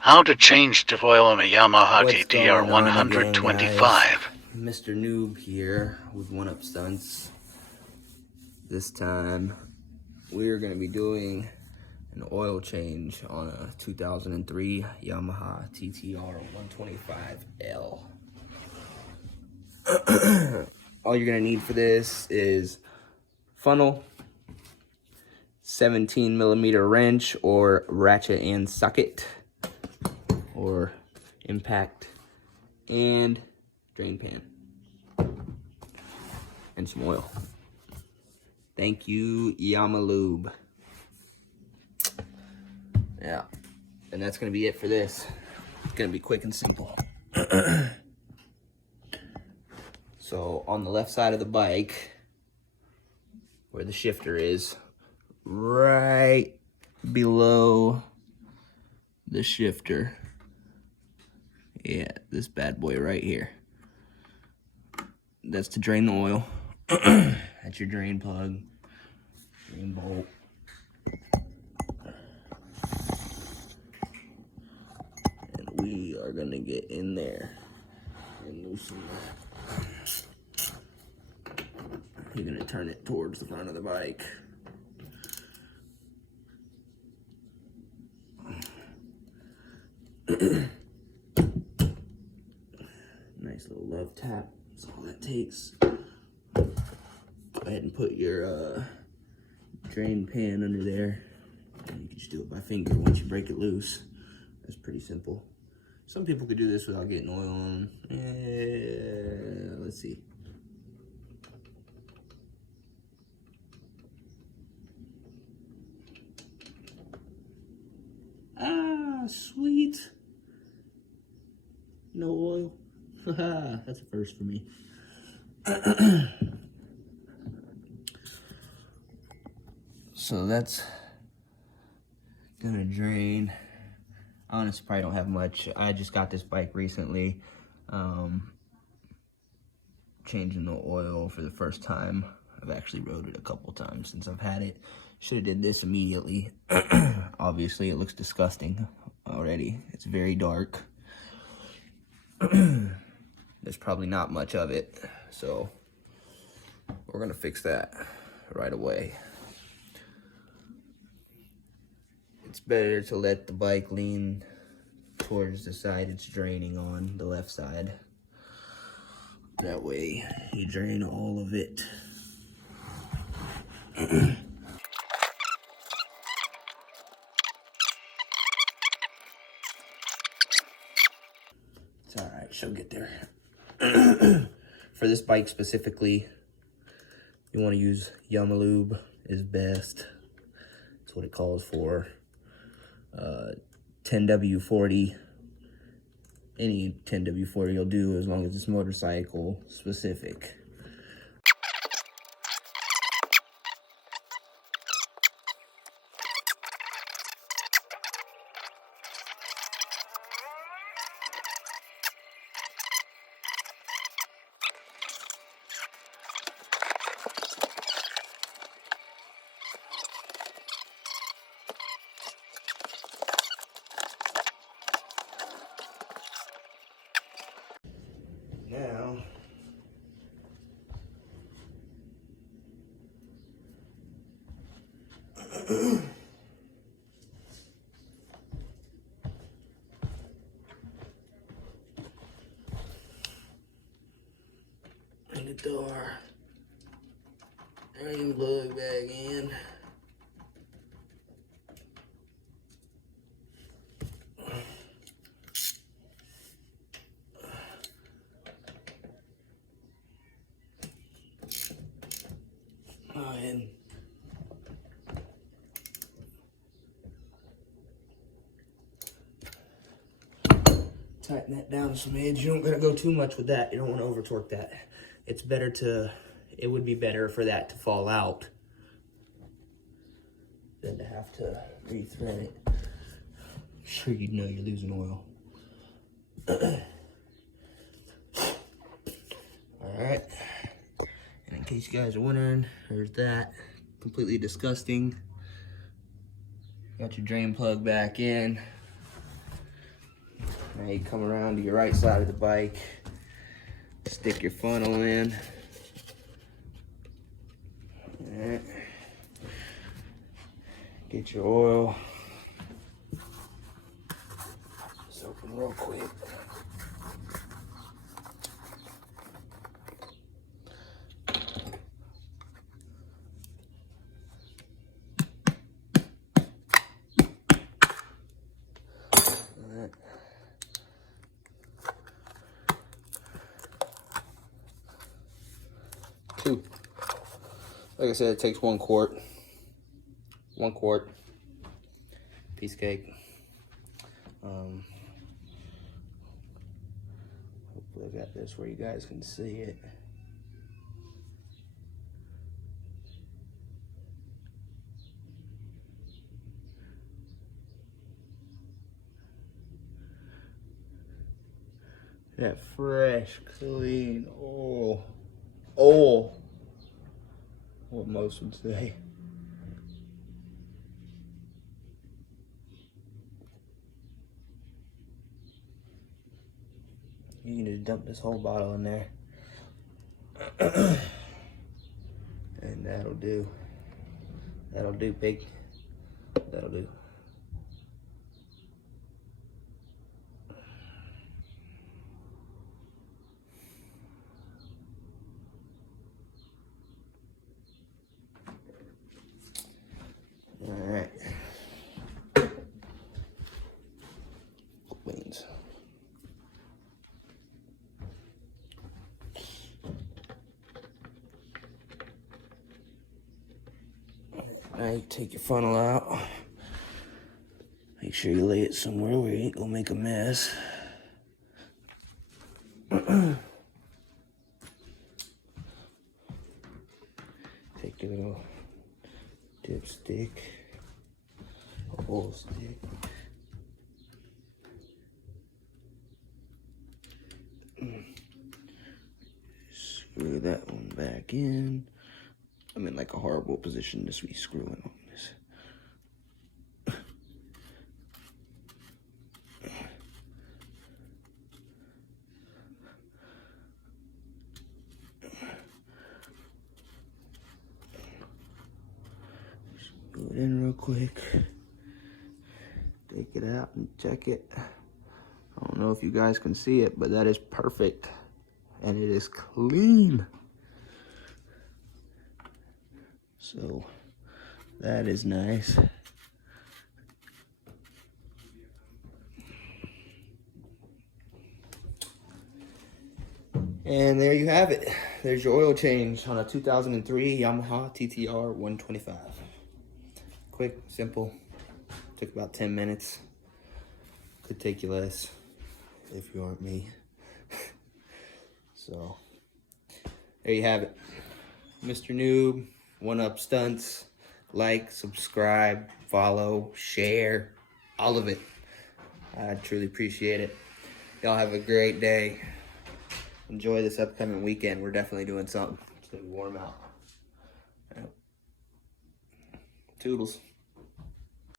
How to change the oil on a Yamaha What's TTR going on again, guys? 125. Mr. Noob here with One Up Stunts. This time we're going to be doing an oil change on a 2003 Yamaha TTR 125L. All you're going to need for this is funnel, 17mm wrench or ratchet and socket, or impact, and drain pan, and some oil. Thank you, Yamalube. Yeah, and that's gonna be it for this. It's gonna be quick and simple. So on the left side of the bike, where the shifter is, right below the shifter, yeah, this bad boy right here, that's to drain the oil. That's your drain plug, drain bolt. And we are gonna get in there and loosen that. You're gonna turn it towards the front of the bike. Nice little love tap, that's all that takes. Go ahead and put your drain pan under there. And you can just do it by finger once you break it loose. That's pretty simple. Some people could do this without getting oil on. Let's see. Ah, sweet. No oil. That's a first for me. So that's gonna drain. I honestly probably don't have much. I just got this bike recently. Changing the oil for the first time. I've actually rode it a couple times since I've had it. Should have did this immediately. Obviously, it looks disgusting already. It's very dark. There's probably not much of it, so we're gonna fix that right away. It's better to let the bike lean towards the side it's draining on, the left side. That way you drain all of it. It's all right, she'll get there. For this bike specifically, you want to use Yamalube is best. That's what it calls for. 10W40. Any 10W40 will do as long as it's motorcycle specific. Now, bring the door, drain plug back in. And tighten that down some edge. You don't gotta go too much with that. You don't want to over torque that. It's better to, it would be better for that to fall out than to have to rethread it. I'm sure you'd know you're losing oil. Alright. And in case you guys are wondering, there's that. Completely disgusting. Got your drain plug back in. Now you come around to your right side of the bike, stick your funnel in. Alright. Get your oil. Just open real quick. Alright. Two. Like I said, it takes 1 quart. 1 quart. Piece of cake. Hopefully I got this where you guys can see it. That fresh, clean oil. Oil. What most would say. You can just dump this whole bottle in there. And that'll do. That'll do, pig. That'll do. Alright. Wings. Now you take your funnel out. Make sure you lay it somewhere where you ain't gonna make a mess. Take your little dipstick, oil stick. Screw that one back in. I'm in like a horrible position to be screwing on this. Screw it in real quick. Take it out and check it. I don't know if you guys can see it, but that is perfect. And it is clean. So that is nice. And there you have it. There's your oil change on a 2003 Yamaha TTR 125. Quick, simple. Took about 10 minutes. Could take you less if you aren't me. So there you have it. Mr. Noob, One Up Stunts. Like, subscribe, follow, share, all of it. I truly appreciate it. Y'all have a great day. Enjoy this upcoming weekend. We're definitely doing something. It's gonna be warm out. Toodles.